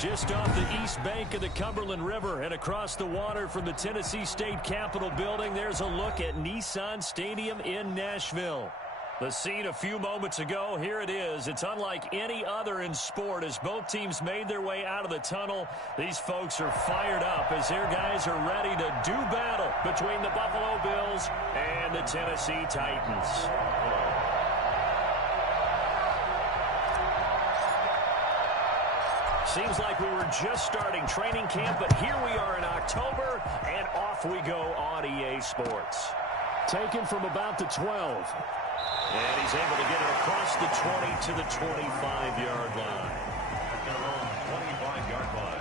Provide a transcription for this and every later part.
Just off the east bank of the Cumberland River and across the water from the Tennessee State Capitol building, there's a look at Nissan Stadium in Nashville. The scene a few moments ago, here it is. It's unlike any other in sport as both teams made their way out of the tunnel. These folks are fired up as their guys are ready to do battle between the Buffalo Bills and the Tennessee Titans. Seems like we were just starting training camp, but here we are in October, and off we go on EA Sports. Taken from about the 12. And he's able to get it across the 20 to the 25-yard line. 25-yard line.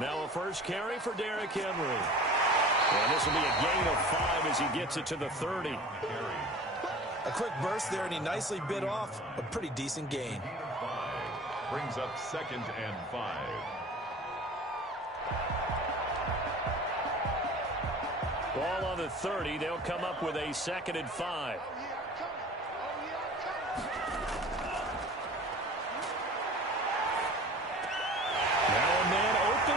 Now a first carry for Derrick Henry. And this will be a gain of 5 as he gets it to the 30. A quick burst there, and he nicely bit off a pretty decent gain. Brings up 2nd and 5. Ball on the 30. They'll come up with a 2nd and 5.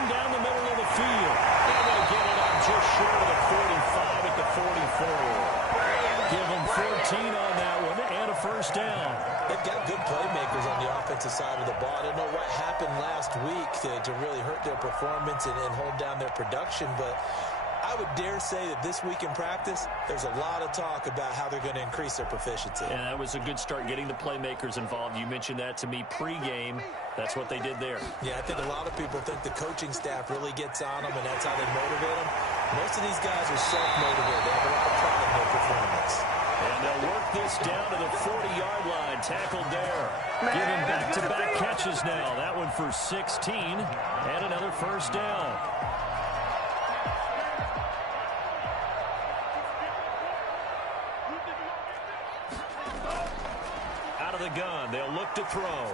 Down the middle of the field. And they'll get it up just short of the 45 at the 44. Give them 14 on that one and a first down. They've got good playmakers on the offensive side of the ball. I don't know what happened last week to really hurt their performance and hold down their production, but I would dare say that this week in practice, there's a lot of talk about how they're going to increase their proficiency. And that was a good start getting the playmakers involved. You mentioned that to me pregame. That's what they did there. Yeah, I think a lot of people think the coaching staff really gets on them, and that's how they motivate them. Most of these guys are self-motivated. They have a lot of pride in their performance. And they'll work this down to the 40-yard line. Tackled there. Giving back-to-back catches now. That one for 16 and another first down. Out of the gun. They'll look to throw.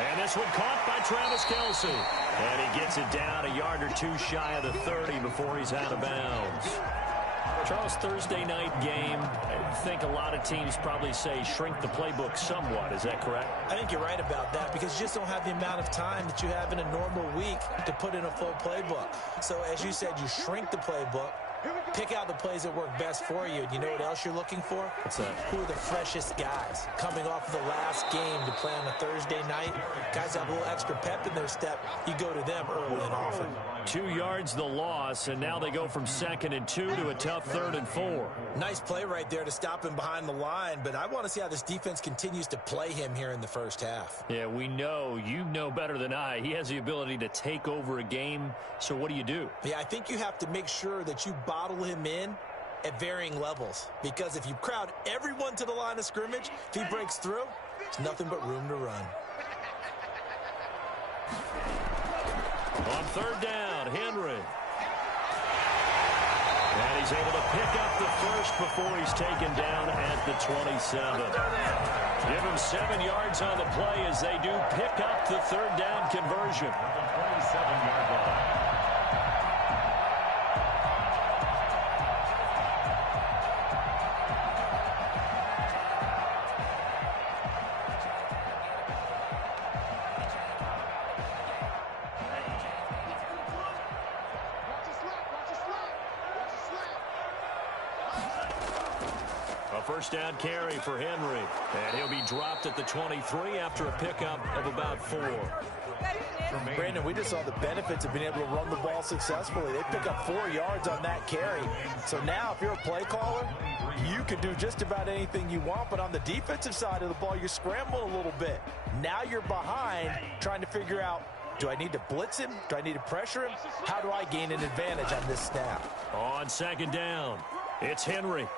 And this one caught by Travis Kelce. And he gets it down a yard or two shy of the 30 before he's out of bounds. Charles, Thursday night game, I think a lot of teams probably say shrink the playbook somewhat. Is that correct? I think you're right about that because you just don't have the amount of time that you have in a normal week to put in a full playbook. So as you said, you shrink the playbook. Pick out the plays that work best for you. And you know what else you're looking for? What's that? Who are the freshest guys? Coming off of the last game to play on a Thursday night, guys have a little extra pep in their step. You go to them early and often. 2 yards the loss, and now they go from 2nd and 2 to a tough 3rd and 4. Nice play right there to stop him behind the line, but I want to see how this defense continues to play him here in the first half. Yeah, we know. You know better than I. He has the ability to take over a game, so what do? Yeah, I think you have to make sure that you bottle him in at varying levels, because if you crowd everyone to the line of scrimmage, if he breaks through, there's nothing but room to run. On 3rd down, Henry. And he's able to pick up the first before he's taken down at the 27. Give him 7 yards on the play as they do pick up the 3rd down conversion. 27-yard line. First down carry for Henry. And he'll be dropped at the 23 after a pickup of about 4. Brandon, we just saw the benefits of being able to run the ball successfully. They pick up 4 yards on that carry. So now if you're a play caller, you can do just about anything you want. But on the defensive side of the ball, you're scrambling a little bit. Now you're behind trying to figure out, do I need to blitz him? Do I need to pressure him? How do I gain an advantage on this snap? On 2nd down, it's Henry.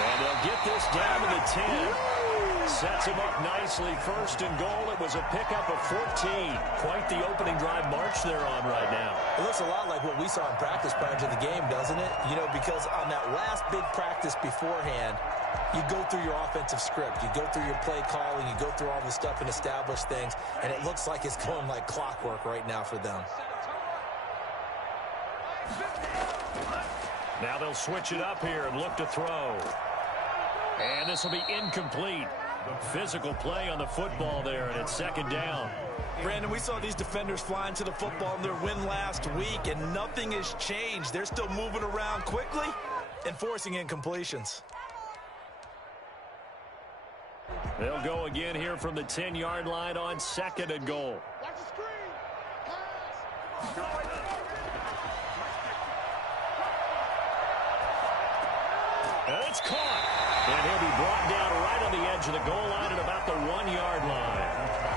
And they'll get this down to the 10. Sets him up nicely. First and goal. It was a pickup of 14. Quite the opening drive march they're on right now. It looks a lot like what we saw in practice prior to the game, doesn't it? You know, because on that last big practice beforehand, you go through your offensive script. You go through your play calling. You go through all the stuff and establish things. And it looks like it's going like clockwork right now for them. Now they'll switch it up here and look to throw. And this will be incomplete. Physical play on the football there, and it's second down. Brandon, we saw these defenders flying to the football in their win last week, and nothing has changed. They're still moving around quickly and forcing incompletions. They'll go again here from the 10-yard line on second and goal. And it's caught. And he'll be brought down right on the edge of the goal line at about the 1-yard line.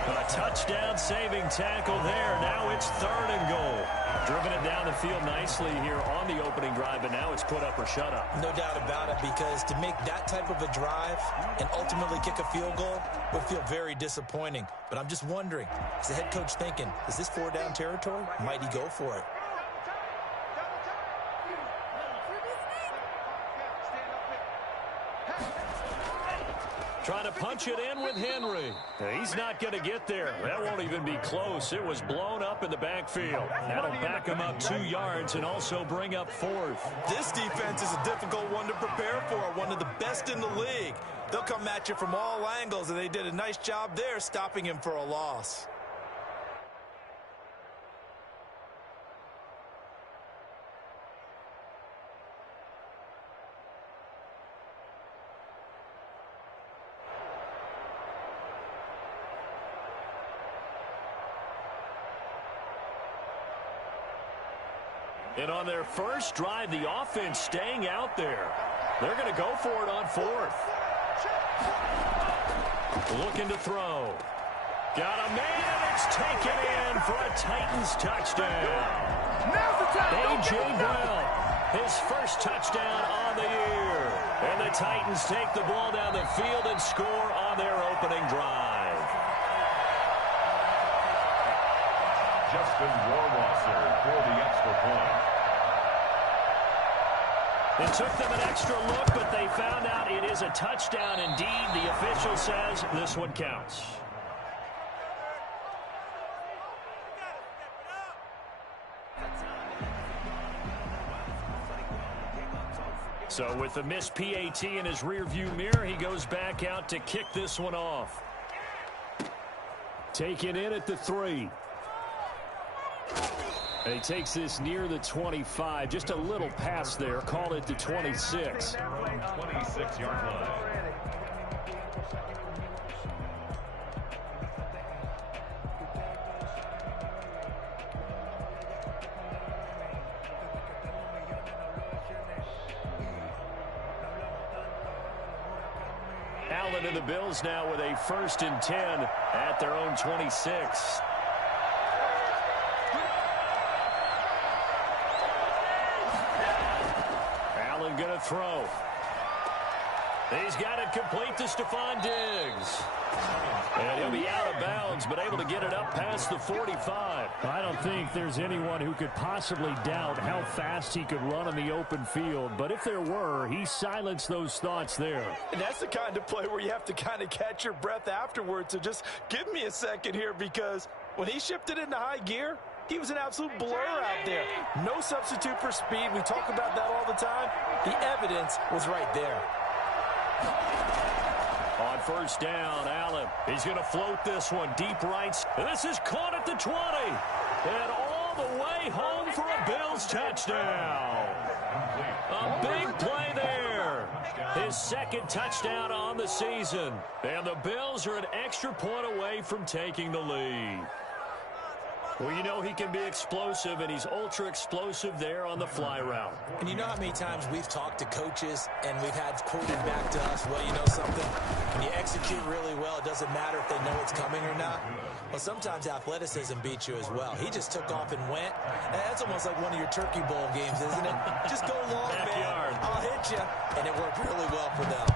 A touchdown-saving tackle there. Now it's third and goal. Driven it down the field nicely here on the opening drive, but now it's put up or shut up. No doubt about it, because to make that type of a drive and ultimately kick a field goal would feel very disappointing. But I'm just wondering, is the head coach thinking, is this 4-down territory? Might he go for it? Trying to punch it in with Henry. He's not going to get there. That won't even be close. It was blown up in the backfield. That'll back him up 2 yards and also bring up fourth. This defense is a difficult one to prepare for, one of the best in the league. They'll come at you from all angles, and they did a nice job there stopping him for a loss. And on their first drive, the offense staying out there. They're going to go for it on fourth. Looking to throw. Got a man, and it's taken in for a Titans touchdown. A.J. Brown, his first touchdown on the year. And the Titans take the ball down the field and score on their opening drive. Justin Rohrwasser for the extra point. It took them an extra look, but they found out it is a touchdown indeed. The official says this one counts. So with the missed PAT in his rearview mirror, he goes back out to kick this one off. Taken in at the 3. And he takes this near the 25. Just a little pass there. Call it the 26. 26-yard line. Allen and the Bills now with a 1st and 10 at their own 26. Going to throw. He's got it complete to Stephon Diggs. And he'll be out of bounds, but able to get it up past the 45. I don't think there's anyone who could possibly doubt how fast he could run in the open field. But if there were, he silenced those thoughts there. And that's the kind of play where you have to kind of catch your breath afterwards. So just give me a second here, because when he shifted into high gear, he was an absolute blur out there. No substitute for speed. We talk about that all the time. The evidence was right there. On first down, Allen. He's going to float this one deep right. This is caught at the 20. And all the way home for a Bills touchdown. A big play there. His second touchdown on the season. And the Bills are an extra point away from taking the lead. Well, you know he can be explosive, and he's ultra-explosive there on the fly route. And you know how many times we've talked to coaches and we've had quoted back to us, well, you know something? When you execute really well, it doesn't matter if they know it's coming or not. Well, sometimes athleticism beats you as well. He just took off and went. That's almost like one of your Turkey Bowl games, isn't it? Just go long, man. I'll hit you. And it worked really well for them.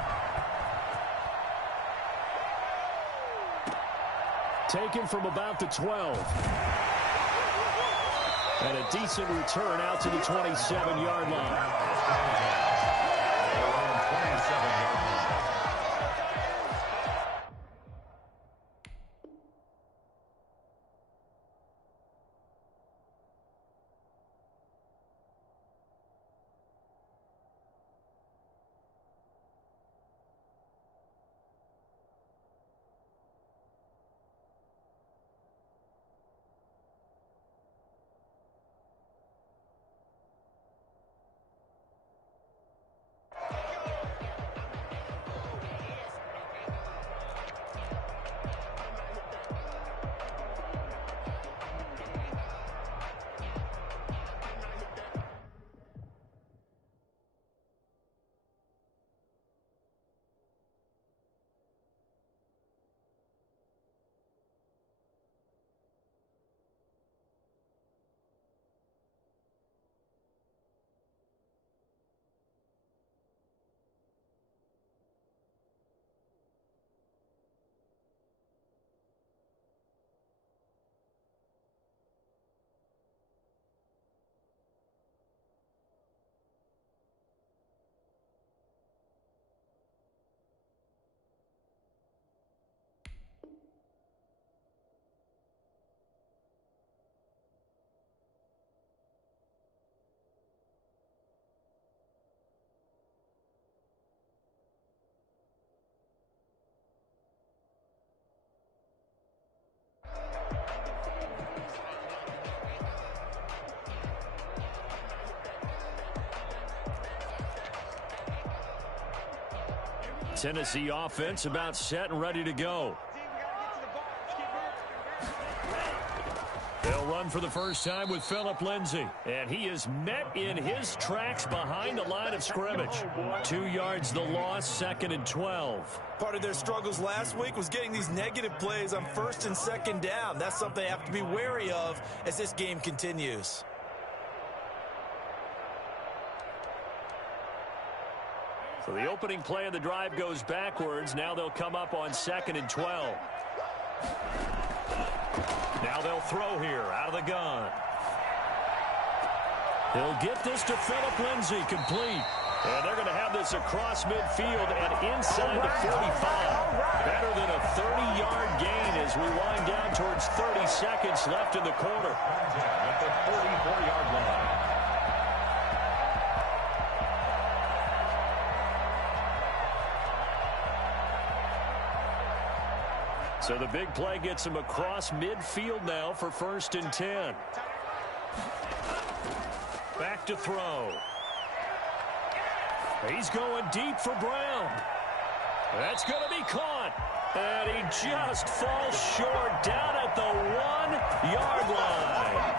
taken from about the 12. And a decent return out to the 27-yard line. 27-yard line. Tennessee offense about set and ready to go. They'll run for the first time with Phillip Lindsay. And he is met in his tracks behind the line of scrimmage. 2 yards the loss, 2nd and 12. Part of their struggles last week was getting these negative plays on 1st and 2nd down. That's something they have to be wary of as this game continues. So the opening play of the drive goes backwards. Now they'll come up on 2nd and 12. Now they'll throw here out of the gun. He'll get this to Phillip Lindsay, complete. And they're going to have this across midfield and inside the 45. Better than a 30-yard gain as we wind down towards 30 seconds left in the quarter. At the 44-yard line. So the big play gets him across midfield now for 1st and 10. Back to throw. He's going deep for Brown. That's going to be caught. And he just falls short down at the 1-yard line.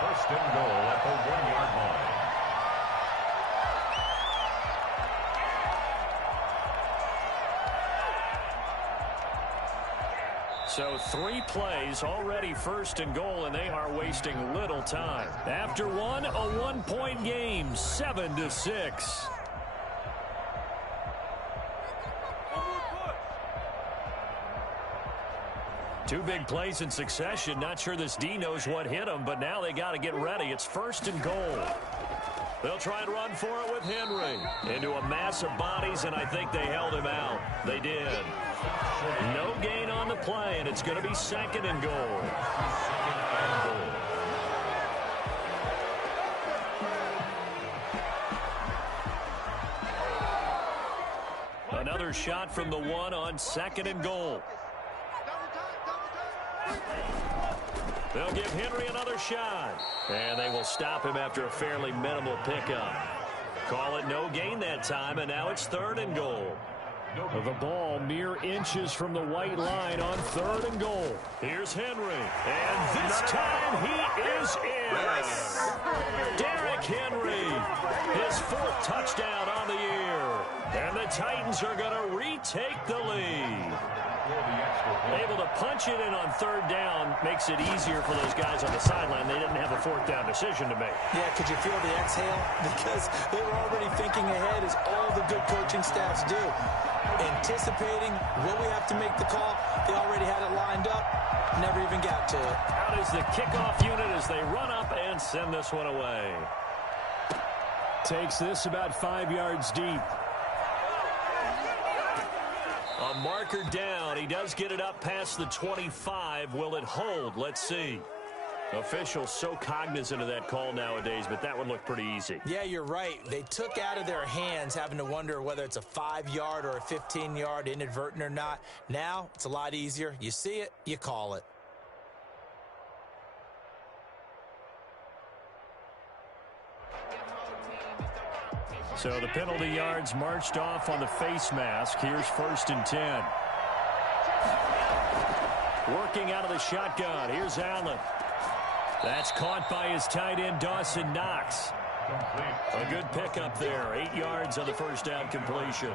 1st and goal at the 1-yard line. So 3 plays already 1st and goal, and they are wasting little time. After one, a 1-point game, 7-6. Two big plays in succession. Not sure this D knows what hit him, but now they got to get ready. It's 1st and goal. They'll try and run for it with Henry. Into a mass of bodies, and I think they held him out. They did. No gain on the play, and it's going to be 2nd and goal. Another shot from the 1 on 2nd and goal. They'll give Henry another shot. And they will stop him after a fairly minimal pickup. Call it no gain that time, and now it's 3rd and goal. The ball mere inches from the white line on 3rd and goal. Here's Henry. And this time he is in. Derrick Henry. His 4th touchdown on the year. And they the Titans are going to retake the lead. Able to punch it in on third down makes it easier for those guys on the sideline. They didn't have a fourth down decision to make. Yeah, could you feel the exhale? Because they were already thinking ahead, as all the good coaching staffs do. Anticipating, will we have to make the call? They already had it lined up. Never even got to it. Out is the kickoff unit as they run up and send this one away. Takes this about 5 yards deep. A marker down. He does get it up past the 25. Will it hold? Let's see. Officials so cognizant of that call nowadays, but that one looked pretty easy. Yeah, you're right. They took out of their hands having to wonder whether it's a 5-yard or a 15-yard inadvertent or not. Now, it's a lot easier. You see it, you call it. So the penalty yards marched off on the face mask. Here's 1st and 10. Working out of the shotgun. Here's Allen. That's caught by his tight end, Dawson Knox. A good pickup there. 8 yards on the first down completion.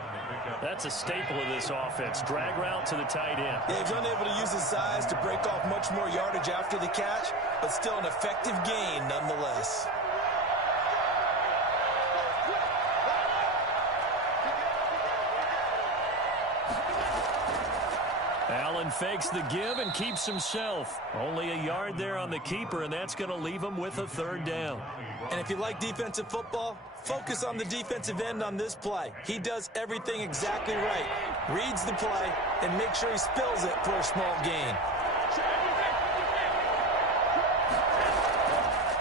That's a staple of this offense. Drag route to the tight end. Yeah, he's unable to use his size to break off much more yardage after the catch, but still an effective gain nonetheless. Allen fakes the give and keeps himself. Only a yard there on the keeper, and that's going to leave him with a third down. And if you like defensive football, focus on the defensive end on this play. He does everything exactly right. Reads the play and makes sure he spills it for a small gain.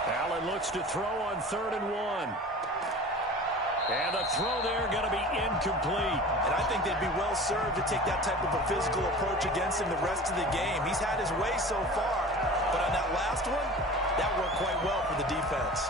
Allen looks to throw on 3rd and 1. And the throw there going to be incomplete. And I think they'd be well served to take that type of a physical approach against him the rest of the game. He's had his way so far. But on that last one, that worked quite well for the defense.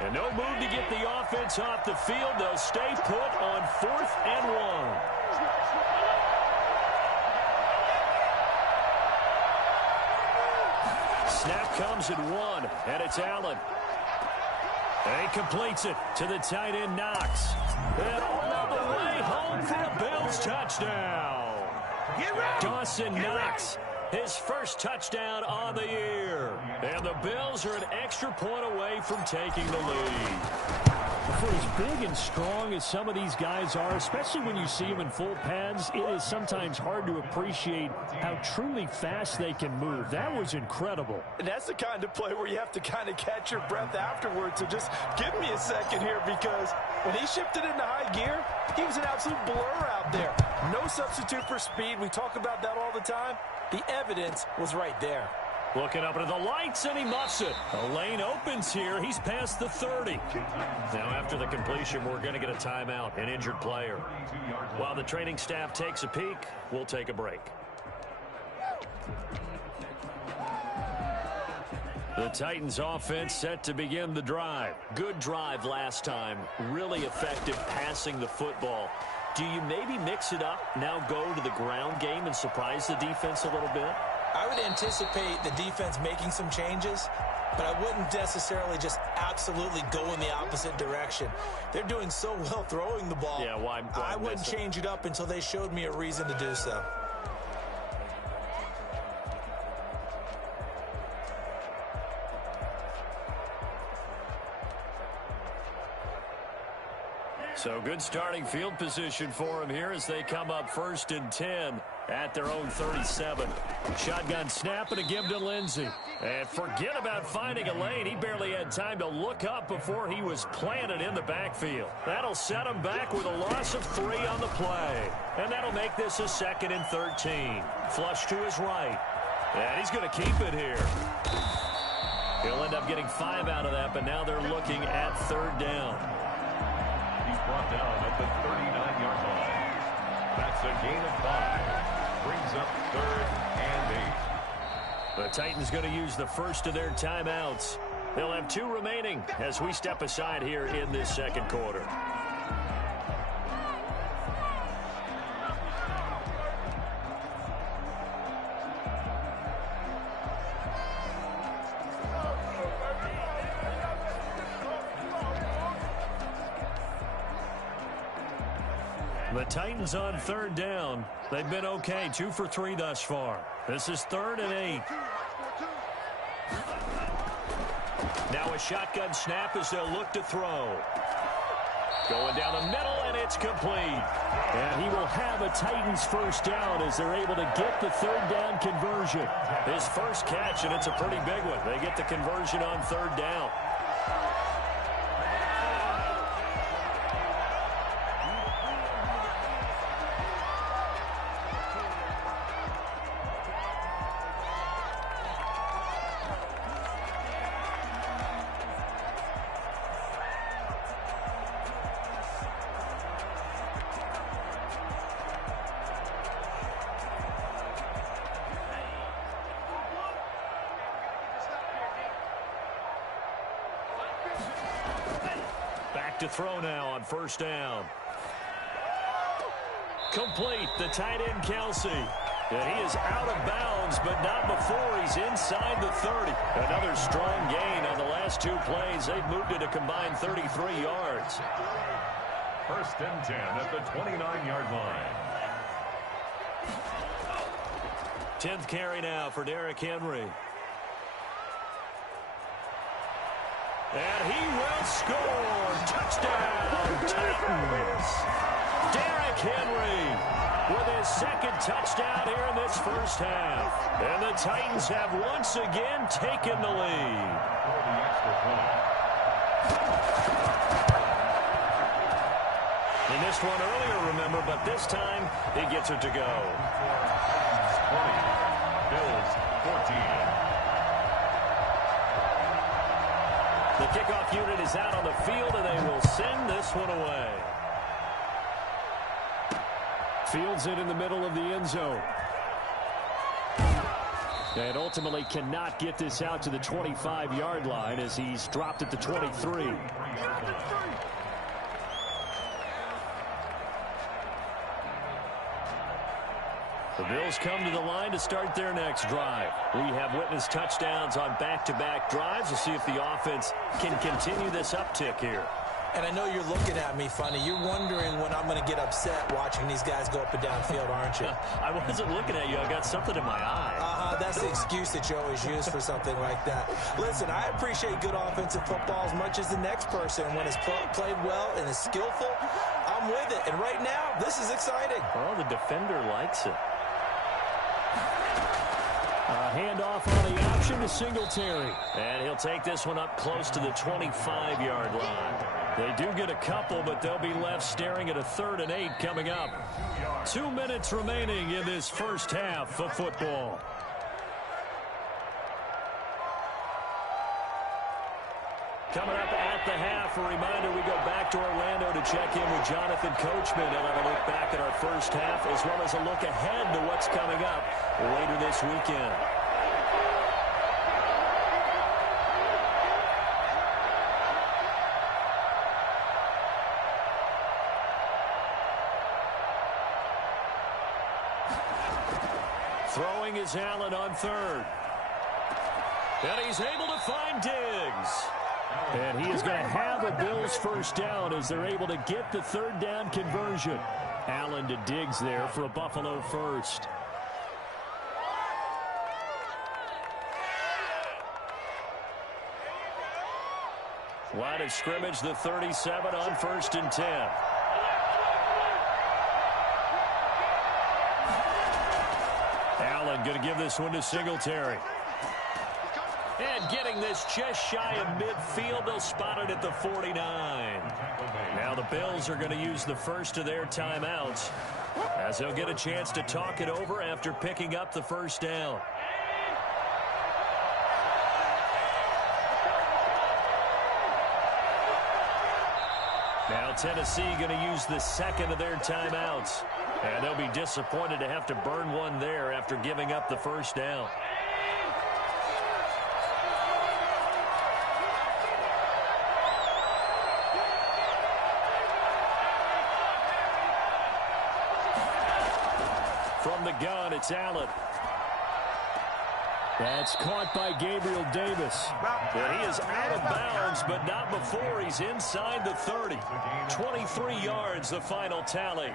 And no move to get the offense off the field. They'll stay put on 4th and 1. Snap comes at 1, and it's Allen. And he completes it to the tight end, Knox. And all the way home for a Bills touchdown. Dawson Knox, his first touchdown on the year. And the Bills are an extra point away from taking the lead. For as big and strong as some of these guys are, especially when you see them in full pads, it is sometimes hard to appreciate how truly fast they can move. That was incredible. And that's the kind of play where you have to kind of catch your breath afterwards. So just give me a second here, because when he shifted into high gear, he was an absolute blur out there. No substitute for speed. We talk about that all the time. The evidence was right there. Looking up into the lights, and he muffs it. A lane opens here. He's past the 30. Now, after the completion, we're going to get a timeout, an injured player. While the training staff takes a peek, we'll take a break. The Titans offense set to begin the drive. Good drive last time. Really effective passing the football. Do you maybe mix it up, now go to the ground game and surprise the defense a little bit? I would anticipate the defense making some changes, but I wouldn't necessarily just absolutely go in the opposite direction. They're doing so well throwing the ball. Yeah, why I wouldn't change it up until they showed me a reason to do so. So good starting field position for him here as they come up 1st and 10 at their own 37. Shotgun snap and a give to Lindsey. And forget about finding a lane. He barely had time to look up before he was planted in the backfield. That'll set him back with a loss of 3 on the play. And that'll make this a 2nd and 13. Flush to his right. And he's going to keep it here. He'll end up getting 5 out of that, but now they're looking at 3rd down. Brought down at the 39-yard line. That's a gain of 5. Brings up 3rd and 8. The Titans going to use the first of their timeouts. They'll have 2 remaining as we step aside here in this second quarter. The Titans on 3rd down. They've been okay, 2 for 3 thus far. This is 3rd and 8. Now a shotgun snap as they'll look to throw. Going down the middle, and it's complete. And he will have a Titans first down as they're able to get the 3rd down conversion. His first catch, and it's a pretty big one. They get the conversion on 3rd down. To throw now on 1st down. Complete, the tight end Kelsey. And he is out of bounds, but not before he's inside the 30. Another strong gain on the last 2 plays. They've moved it a combined 33 yards. 1st and 10 at the 29-yard line. 10th carry now for Derrick Henry. And he will score. Touchdown, Titans. Derrick Henry with his 2nd touchdown here in this first half. And the Titans have once again taken the lead. He missed one earlier, remember, but this time he gets it to go. 20, Bills 14. The kickoff unit is out on the field, and they will send this one away. Fields it in the middle of the end zone. And ultimately cannot get this out to the 25-yard line as he's dropped at the 23. The Bills come to the line to start their next drive. We have witnessed touchdowns on back-to-back drives. We'll see if the offense can continue this uptick here. And I know you're looking at me funny. You're wondering when I'm going to get upset watching these guys go up and down field, aren't you? I wasn't looking at you. I got something in my eye. That's the excuse that you always use for something like that. Listen, I appreciate good offensive football as much as the next person. When it's played well and is skillful, I'm with it. And right now, this is exciting. Well, the defender likes it. Handoff on the option to Singletary. And he'll take this one up close to the 25-yard line. They do get a couple, but they'll be left staring at a 3rd and 8 coming up. 2 minutes remaining in this first half of football. Coming up at the half, a reminder, we go back to Orlando to check in with Jonathan Coachman and have a look back at our first half, as well as a look ahead to what's coming up later this weekend. Throwing is Allen on 3rd. And he's able to find Diggs. And he is going to have a Bills first down as they're able to get the 3rd down conversion. Allen to Diggs there for a Buffalo first. Line of scrimmage, the 37 on 1st and 10. Allen going to give this one to Singletary. And getting this just shy of midfield, they'll spot it at the 49. Now the Bills are going to use the first of their timeouts as they'll get a chance to talk it over after picking up the first down. Now Tennessee going to use the second of their timeouts. And they'll be disappointed to have to burn one there after giving up the first down. From the gun, it's Allen. That's caught by Gabriel Davis. And he is out of bounds, but not before he's inside the 30. 23 yards, the final tally.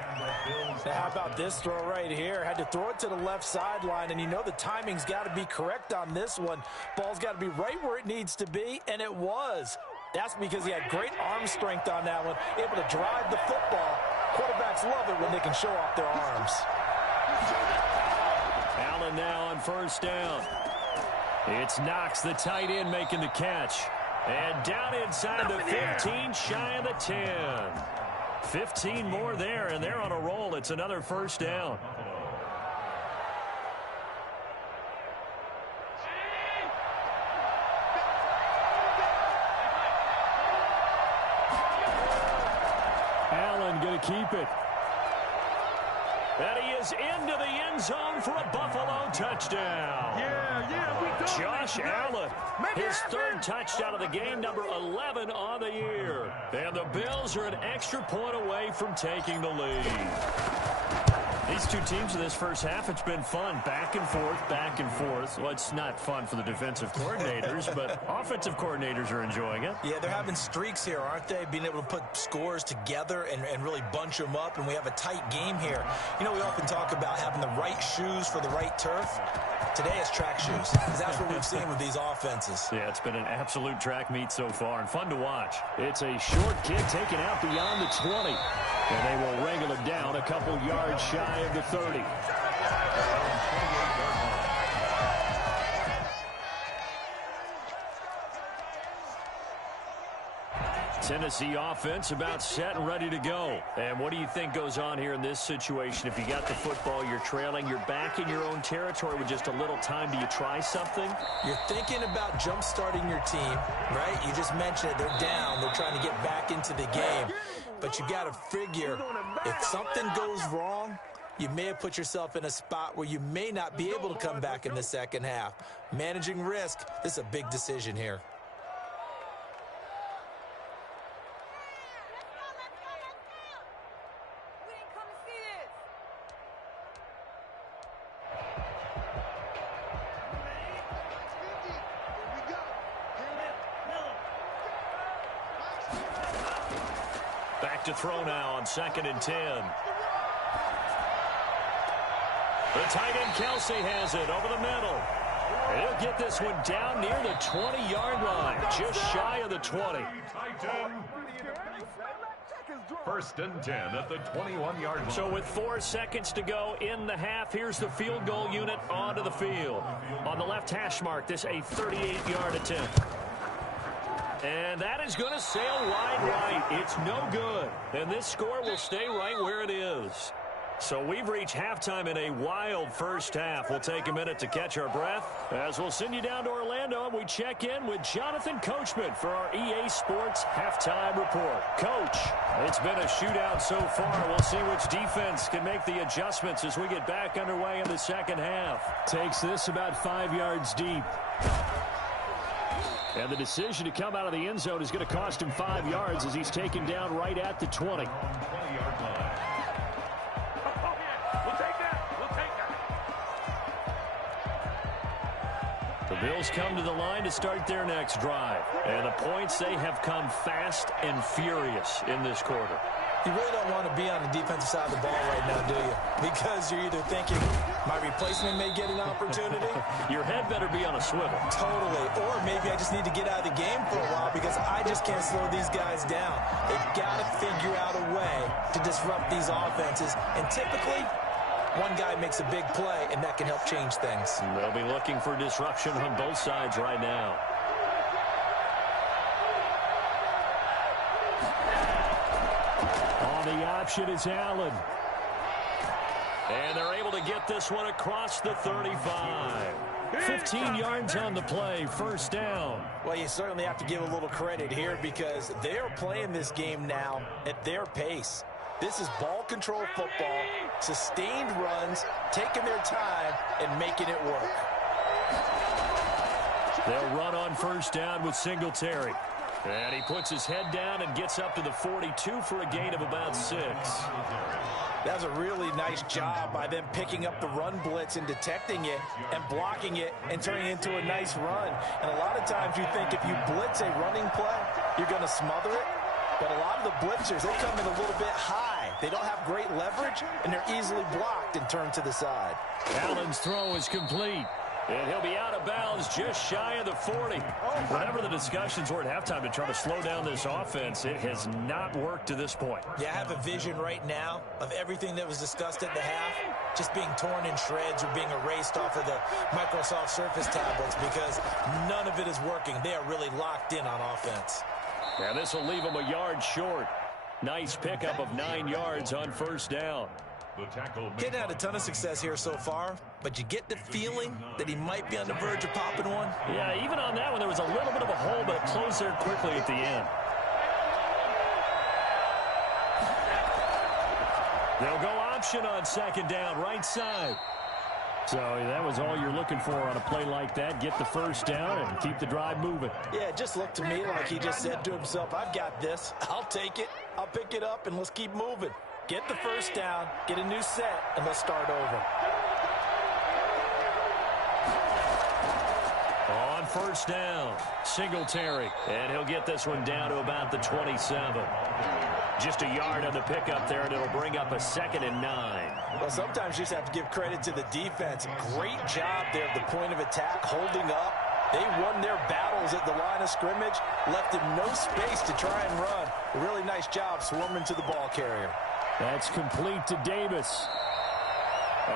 Now, how about this throw right here? Had to throw it to the left sideline, and you know the timing's got to be correct on this one. Ball's got to be right where it needs to be, and it was. That's because he had great arm strength on that one, able to drive the football. Quarterbacks love it when they can show off their arms. Allen now on first down. It's Knox, the tight end, making the catch. And down inside the 15, shy of the 10. 15 more there, and they're on a roll. It's another first down. Allen going to keep it. And he is into the end zone for a Buffalo touchdown. Josh Allen, his third touchdown of the game, number 11 on the year. And the Bills are an extra point away from taking the lead. These two teams in this first half, it's been fun. Back and forth, back and forth. Well, it's not fun for the defensive coordinators, but offensive coordinators are enjoying it. Yeah, they're having streaks here, aren't they? Being able to put scores together and really bunch them up, and we have a tight game here. You know, we often talk about having the right shoes for the right turf. Today it's track shoes, because that's what we've seen with these offenses. Yeah, it's been an absolute track meet so far, and fun to watch. It's a short kick taken out beyond the 20. And they will wrangle it down a couple yards shy of the 30. Tennessee offense about set and ready to go. And what do you think goes on here in this situation? If you got the football, you're trailing, you're back in your own territory with just a little time. Do you try something? You're thinking about jump-starting your team, right? You just mentioned it. They're down. They're trying to get back into the game. But you got to figure, if something goes wrong, you may have put yourself in a spot where you may not be able to come back in the second half. Managing risk, this is a big decision here. Back to throw now on 2nd and 10. The tight end Kelsey has it over the middle. And he'll get this one down near the 20-yard line, just shy of the 20. First and 10 at the 21-yard line. So with 4 seconds to go in the half, here's the field goal unit onto the field. On the left hash mark, this a 38-yard attempt. And that is going to sail wide right. It's no good. And this score will stay right where it is. So we've reached halftime in a wild first half. We'll take a minute to catch our breath as we'll send you down to Orlando and we check in with Jonathan Coachman for our EA Sports Halftime Report. Coach, it's been a shootout so far. We'll see which defense can make the adjustments as we get back underway in the second half. Takes this about 5 yards deep. And the decision to come out of the end zone is going to cost him 5 yards as he's taken down right at the 20. The Bills come to the line to start their next drive. And the points, they have come fast and furious in this quarter. You really don't want to be on the defensive side of the ball right now, do you? Because you're either thinking, my replacement may get an opportunity. Your head better be on a swivel. Totally. Or maybe I just need to get out of the game for a while because I just can't slow these guys down. They've got to figure out a way to disrupt these offenses. And typically, one guy makes a big play, and that can help change things. They'll be looking for disruption on both sides right now. The option is Allen. And they're able to get this one across the 35. 15 yards on the play, first down. Well, you certainly have to give a little credit here because they're playing this game now at their pace. This is ball control football, sustained runs, taking their time, and making it work. They'll run on first down with Singletary. And he puts his head down and gets up to the 42 for a gain of about 6. That's a really nice job by them picking up the run blitz and detecting it and blocking it and turning it into a nice run. And a lot of times you think if you blitz a running play, you're going to smother it. But a lot of the blitzers, they come in a little bit high. They don't have great leverage, and they're easily blocked and turned to the side. Allen's throw is complete. And he'll be out of bounds just shy of the 40. Whatever the discussions were at halftime to try to slow down this offense, it has not worked to this point. Yeah, I have a vision right now of everything that was discussed at the half just being torn in shreds or being erased off of the Microsoft Surface tablets because none of it is working. They are really locked in on offense. And this will leave him a yard short. Nice pickup of 9 yards on first down. Getting had a ton of success here so far, but you get the feeling that he might be on the verge of popping one. Yeah, even on that one, there was a little bit of a hole, but it closed there quickly at the end. They'll go option on second down, right side. So that was all you're looking for on a play like that. Get the first down and keep the drive moving. Yeah, it just looked to me like he just said to himself, I've got this. I'll take it. I'll pick it up, and let's keep moving. Get the first down, get a new set, and let's start over. On first down, Singletary. And he'll get this one down to about the 27. Just a yard on the pickup there, and it'll bring up a 2nd and 9. Well, sometimes you just have to give credit to the defense. Great job there at the point of attack, holding up. They won their battles at the line of scrimmage, left him no space to try and run. A really nice job swarming to the ball carrier. That's complete to Davis.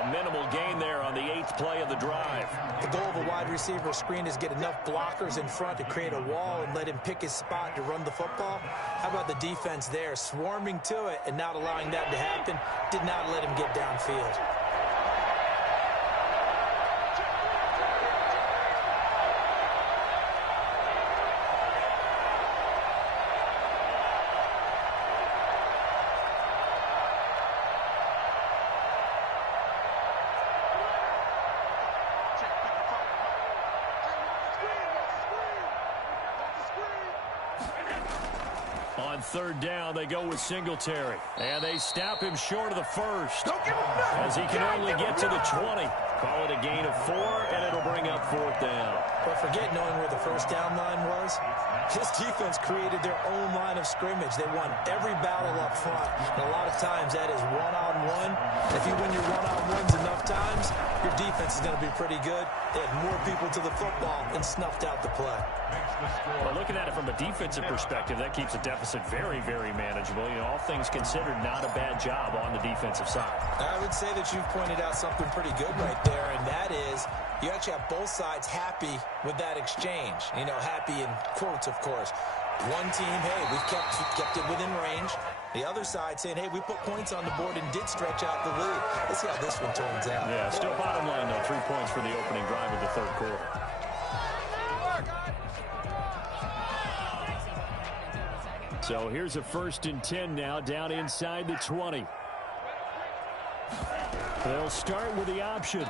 A minimal gain there on the 8th play of the drive. The goal of a wide receiver screen is get enough blockers in front to create a wall and let him pick his spot to run the football. How about the defense there, swarming to it and not allowing that to happen? Did not let him get downfield. Third down, they go with Singletary. And they stop him short of the first. As he can only get to the 20. Call it a gain of 4, and it'll bring up 4th down. But forget knowing where the first down line was. This defense created their own line of scrimmage. They won every battle up front. And a lot of times that is one-on-one. If you win your one-on-ones enough times, your defense is going to be pretty good. They had more people to the football and snuffed out the play. Well, looking at it from a defensive perspective, that keeps the deficit very, very manageable. You know, all things considered, not a bad job on the defensive side. I would say that you've pointed out something pretty good right there, and that is you actually have both sides happy with that exchange. You know, happy in quotes, of course. One team, hey, we've kept it within range. The other side saying, hey, we put points on the board and did stretch out the lead. Let's see how this one turns out. Yeah, still bottom line, though, 3 points for the opening drive of the third quarter. So here's a 1st and 10 now, down inside the 20. They'll start with the option.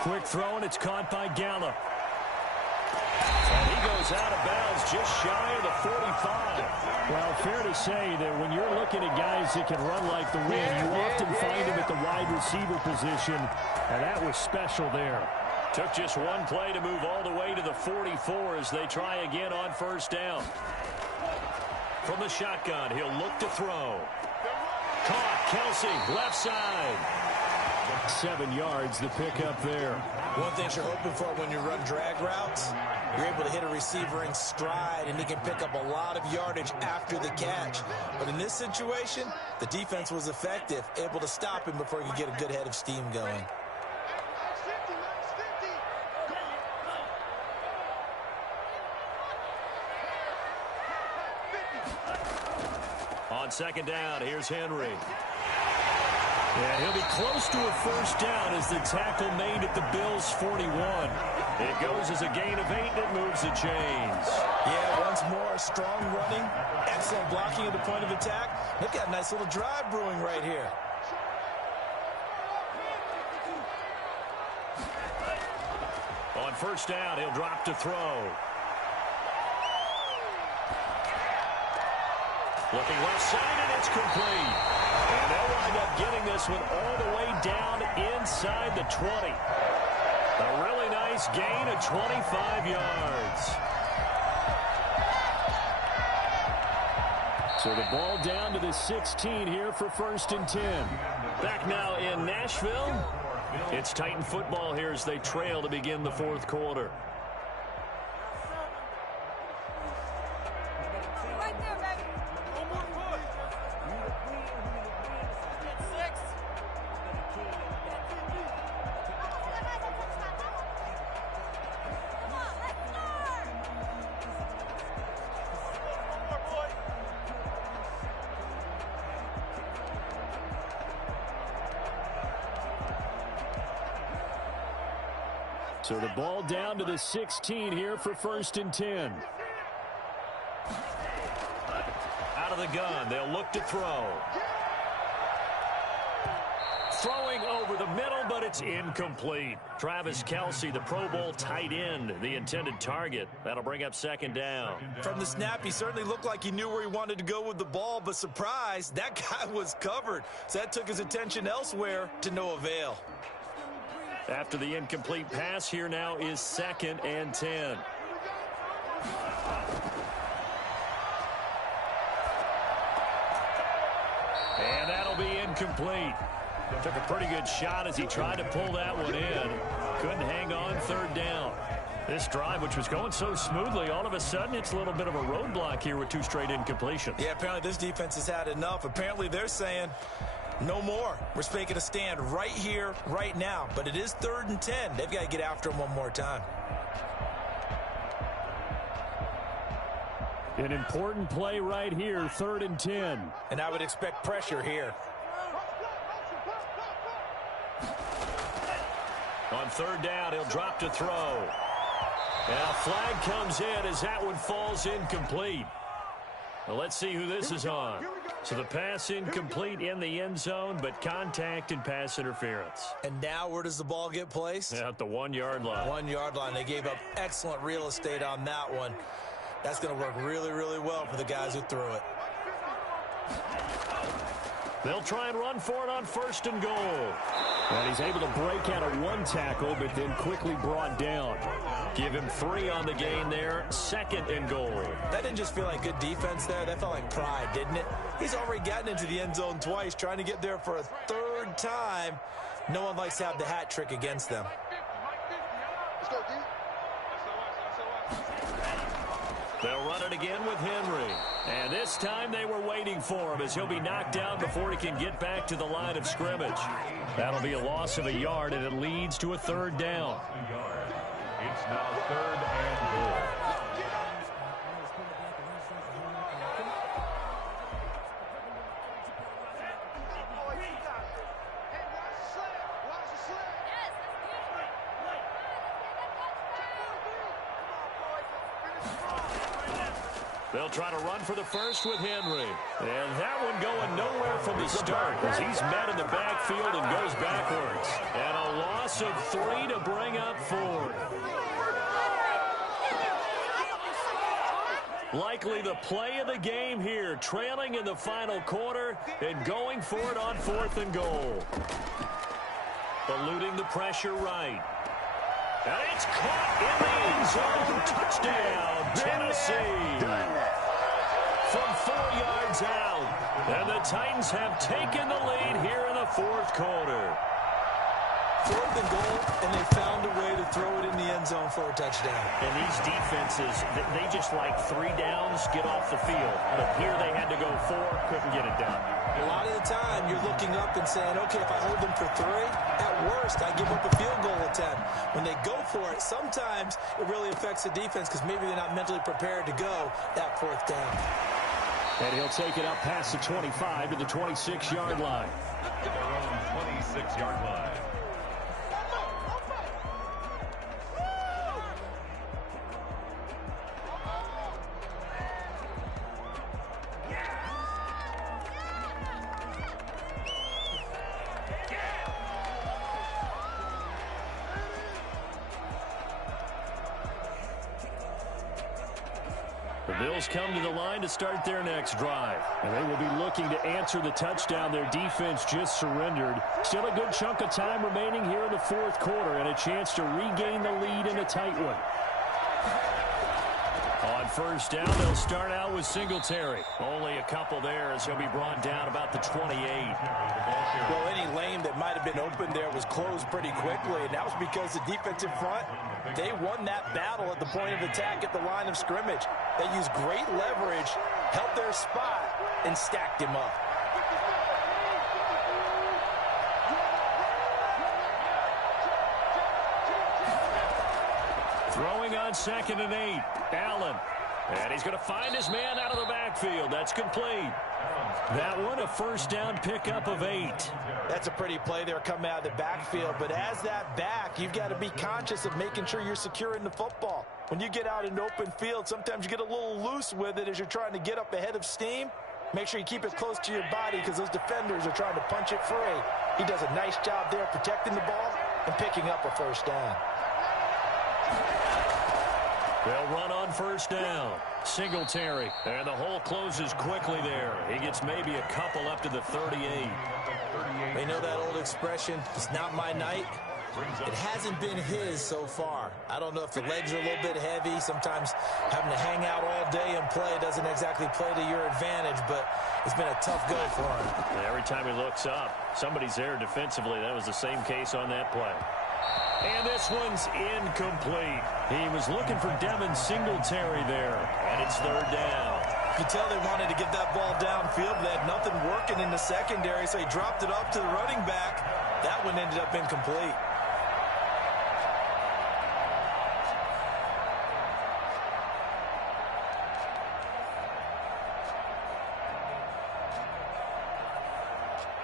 Quick throw, and it's caught by Gallup. And he goes out of bounds just shy of the 45. Well, fair to say that when you're looking at guys that can run like the wind, you often find them at the wide receiver position, and that was special there. Took just one play to move all the way to the 44 as they try again on first down. From the shotgun, he'll look to throw. Caught, Kelsey, left side. 7 yards, the pickup there. One thing you're hoping for when you run drag routes, you're able to hit a receiver in stride, and he can pick up a lot of yardage after the catch. But in this situation, the defense was effective, able to stop him before he could get a good head of steam going. On second down, here's Henry. And he'll be close to a first down as the tackle made at the Bills' 41. It goes as a gain of 8, and it moves the chains. Yeah, once more, strong running, excellent blocking at the point of attack. They've got a nice little drive brewing right here. On first down, he'll drop to throw. Looking left side, and it's complete. And they'll wind up getting this one all the way down inside the 20. A really nice gain of 25 yards. So the ball down to the 16 here for 1st and 10. Back now in Nashville. It's Titan football here as they trail to begin the 4th quarter. Right there, baby. One more push. Get 6. Come on, let's start. One more, boy. So the ball down to the 16 here for 1st and 10. Out of the gun, they'll look to throw. Throwing over the middle, but it's incomplete. Travis Kelce, the Pro Bowl tight end, the intended target. That'll bring up 2nd down. From the snap, he certainly looked like he knew where he wanted to go with the ball, but surprise, that guy was covered. So that took his attention elsewhere to no avail. After the incomplete pass, here now is 2nd and 10. And that'll be incomplete. Took a pretty good shot as he tried to pull that one in. Couldn't hang on 3rd down. This drive, which was going so smoothly, all of a sudden it's a little bit of a roadblock here with 2 straight incompletions. Yeah, apparently this defense has had enough. Apparently they're saying no more. We're making a stand right here, right now. But it is 3rd and 10. They've got to get after him one more time. An important play right here, 3rd and 10. And I would expect pressure here. On 3rd down, he'll drop to throw. And a flag comes in as that one falls incomplete. Well, let's see who this is on. So the pass incomplete in the end zone, but contact and pass interference. And now where does the ball get placed? At the 1-yard line. 1-yard line. They gave up excellent real estate on that one. That's going to work really, really well for the guys who threw it. They'll try and run for it on 1st and goal. And he's able to break out of 1 tackle, but then quickly brought down. Give him 3 on the gain there. 2nd and goal. That didn't just feel like good defense there. That felt like pride, didn't it? He's already gotten into the end zone twice, trying to get there for a 3rd time. No one likes to have the hat trick against them. They'll run it again with Henry. And this time they were waiting for him as he'll be knocked down before he can get back to the line of scrimmage. That'll be a loss of a yard, and it leads to a 3rd down. It's now 3rd and goal. They'll try to run for the first with Henry. And that one going nowhere from the start as he's met in the backfield and goes backwards. And a loss of 3 to bring up 4. Likely the play of the game here, trailing in the final quarter and going for it on 4th and goal. Eluding the pressure right. And it's caught in the end zone. Touchdown, Tennessee. From 4 yards out. And the Titans have taken the lead here in the 4th quarter. 4th and goal, and they found a way to throw it in the end zone for a touchdown. And these defenses, they just like 3 downs, get off the field. But here they had to go 4, couldn't get it done. A lot of the time, you're looking up and saying, okay, if I hold them for 3, at worst, I give up a field goal attempt. When they go for it, sometimes it really affects the defense because maybe they're not mentally prepared to go that 4th down. And he'll take it up past the 25 to the 26-yard line. Their own 26-yard line. Bills come to the line to start their next drive. And they will be looking to answer the touchdown their defense just surrendered. Still a good chunk of time remaining here in the fourth quarter and a chance to regain the lead in a tight one. On first down, they'll start out with Singletary. Only a couple there as he'll be brought down about the 28. Well, any lane that might have been open there was closed pretty quickly, and that was because the defensive front, they won that battle at the point of attack at the line of scrimmage. They used great leverage, held their spot, and stacked him up. Throwing on 2nd and 8. Allen. And he's going to find his man out of the backfield. That's complete. That one, a first down pickup of 8. That's a pretty play there coming out of the backfield. But as that back, you've got to be conscious of making sure you're securing the football. When you get out in open field, sometimes you get a little loose with it as you're trying to get up ahead of steam. Make sure you keep it close to your body because those defenders are trying to punch it free. He does a nice job there protecting the ball and picking up a first down. They'll run on first down. Singletary. And the hole closes quickly there. He gets maybe a couple up to the 38. They know that old expression, it's not my night. It hasn't been his so far. I don't know if the legs are a little bit heavy. Sometimes having to hang out all day and play doesn't exactly play to your advantage, but it's been a tough go for him. And every time he looks up, somebody's there defensively. That was the same case on that play. And this one's incomplete. He was looking for Devin Singletary there, and it's third down. You can tell they wanted to get that ball downfield. They had nothing working in the secondary, so he dropped it up to the running back. That one ended up incomplete.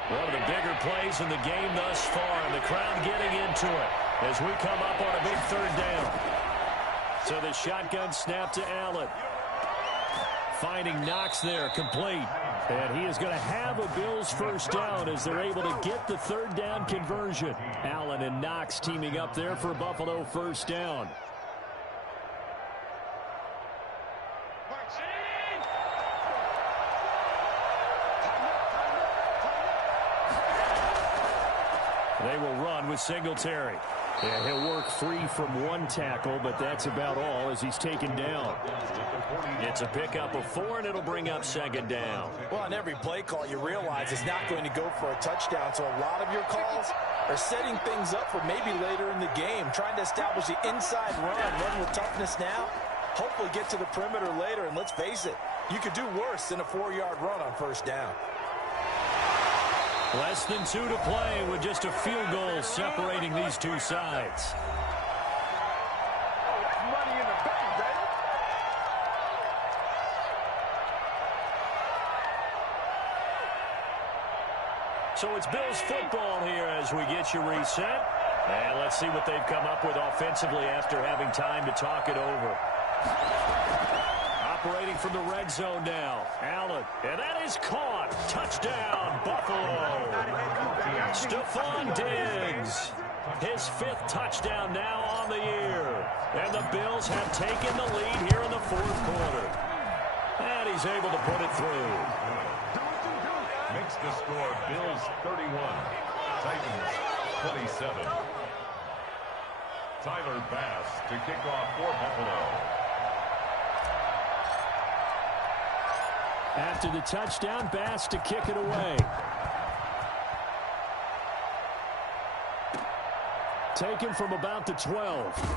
One of the bigger plays in the game thus far, and the crowd getting into it as we come up on a big third down. So the shotgun snap to Allen. Finding Knox there, complete. And he is going to have a Bills first down as they're able to get the third down conversion. Allen and Knox teaming up there for Buffalo first down. They will run with Singletary. Yeah, he'll work free from one tackle, but that's about all as he's taken down. It's a pickup of 4, and it'll bring up second down. Well, on every play call, you realize it's not going to go for a touchdown, so a lot of your calls are setting things up for maybe later in the game, trying to establish the inside run with toughness now, hopefully get to the perimeter later, and let's face it, you could do worse than a 4-yard run on first down. Less than 2 to play with just a field goal separating these two sides. Money in the bank, baby. So it's Bills football here as we get you reset. And let's see what they've come up with offensively after having time to talk it over. Operating from the red zone now. Allen. And that is caught. Touchdown, Buffalo. Stephon Diggs. His 5th touchdown now on the year. And the Bills have taken the lead here in the fourth quarter. And he's able to put it through. Makes the score Bills 31, Titans 27. Tyler Bass to kick off for Buffalo. After the touchdown, Bass to kick it away. Taken from about the 12.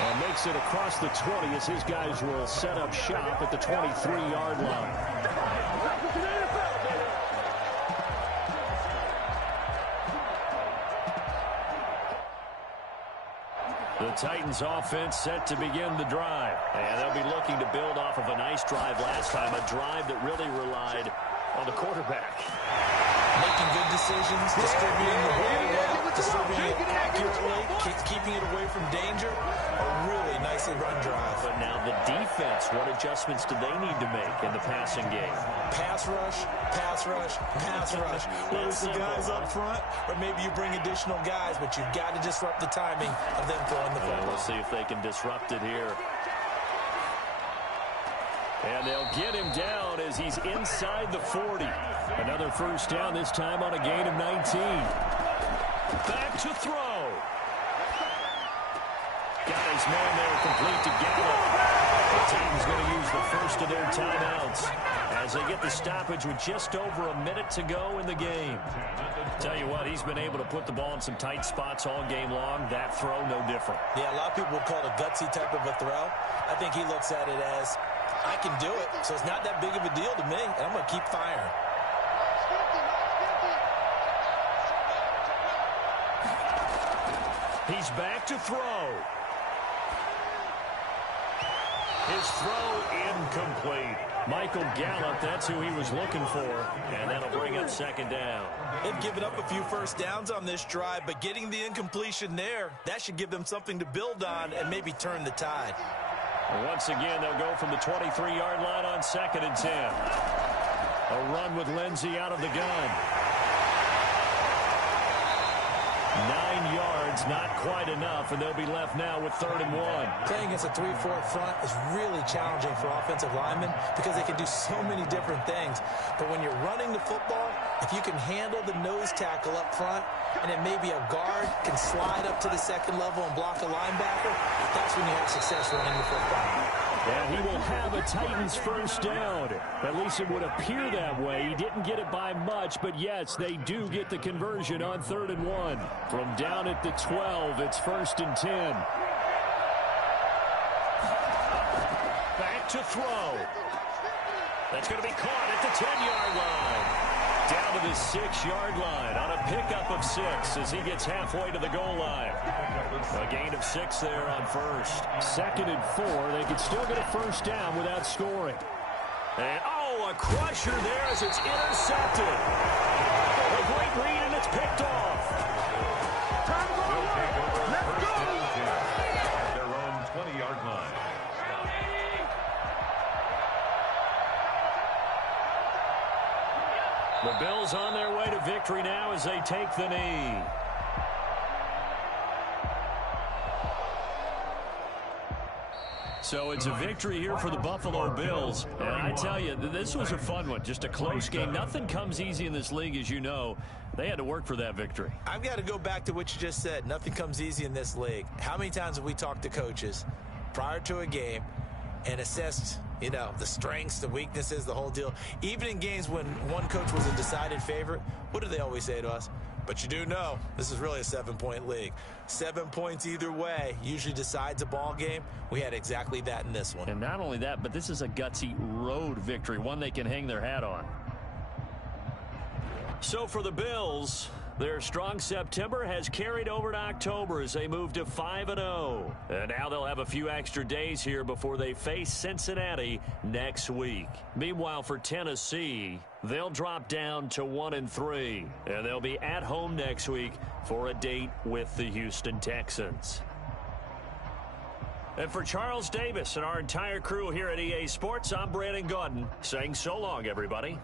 And makes it across the 20 as his guys will set up shop at the 23-yard line. The Titans offense set to begin the drive. And they'll be looking to build off of a nice drive last time, a drive that really relied on the quarterback. Making good decisions, distributing the ball well, distributing it accurately, keeping it away from danger. A really nicely run drive. But now the defense, what adjustments do they need to make in the passing game? Pass rush, pass rush, pass rush. Whether it's the guys up front or maybe you bring additional guys, but you've got to disrupt the timing of them throwing the football. We'll see if they can disrupt it here. And they'll get him down as he's inside the 40. Another first down, this time on a gain of 19. Back to throw. Got his man there, complete to Gallup. The team's going to use the first of their timeouts as they get the stoppage with just over a minute to go in the game. Tell you what, he's been able to put the ball in some tight spots all game long. That throw, no different. Yeah, a lot of people would call it a gutsy type of a throw. I think he looks at it as, I can do it, so it's not that big of a deal to me, and I'm going to keep firing. He's back to throw. His throw incomplete. Michael Gallup, that's who he was looking for, and that'll bring up second down. They've given up a few first downs on this drive, but getting the incompletion there, that should give them something to build on and maybe turn the tide. Once again, they'll go from the 23-yard line on 2nd and 10. A run with Lindsey out of the gun. 9 yards, not quite enough, and they'll be left now with 3rd and 1. Playing against a 3-4 front is really challenging for offensive linemen because they can do so many different things. But when you're running the football, if you can handle the nose tackle up front, and then maybe a guard can slide up to the second level and block a linebacker, that's when you have success running the football. And he will have a Titans first down. At least it would appear that way. He didn't get it by much, but yes, they do get the conversion on 3rd and 1. From down at the 12, it's 1st and 10. Back to throw. That's going to be caught at the 10-yard line. Down to the 6-yard line on a pickup of 6 as he gets halfway to the goal line. A gain of 6 there on first. 2nd and 4. They could still get a first down without scoring. And, a crusher there as it's intercepted. A great read, and it's picked off. Time to go. Let's go. At their own 20-yard line. The Bills on their way to victory now as they take the knee. So it's a victory here for the Buffalo Bills. And I tell you, this was a fun one. Just a close game. Nothing comes easy in this league, as you know. They had to work for that victory. I've got to go back to what you just said. Nothing comes easy in this league. How many times have we talked to coaches prior to a game and assessed, the strengths, the weaknesses, the whole deal? Even in games when one coach was a decided favorite, what do they always say to us? But you do know this is really a 7-point league. 7 points either way usually decides a ball game. We had exactly that in this one. And not only that, but this is a gutsy road victory, one they can hang their hat on. So for the Bills, their strong September has carried over to October as they move to 5-0. And now they'll have a few extra days here before they face Cincinnati next week. Meanwhile, for Tennessee, they'll drop down to 1-3. And they'll be at home next week for a date with the Houston Texans. And for Charles Davis and our entire crew here at EA Sports, I'm Brandon Gaudin saying so long, everybody.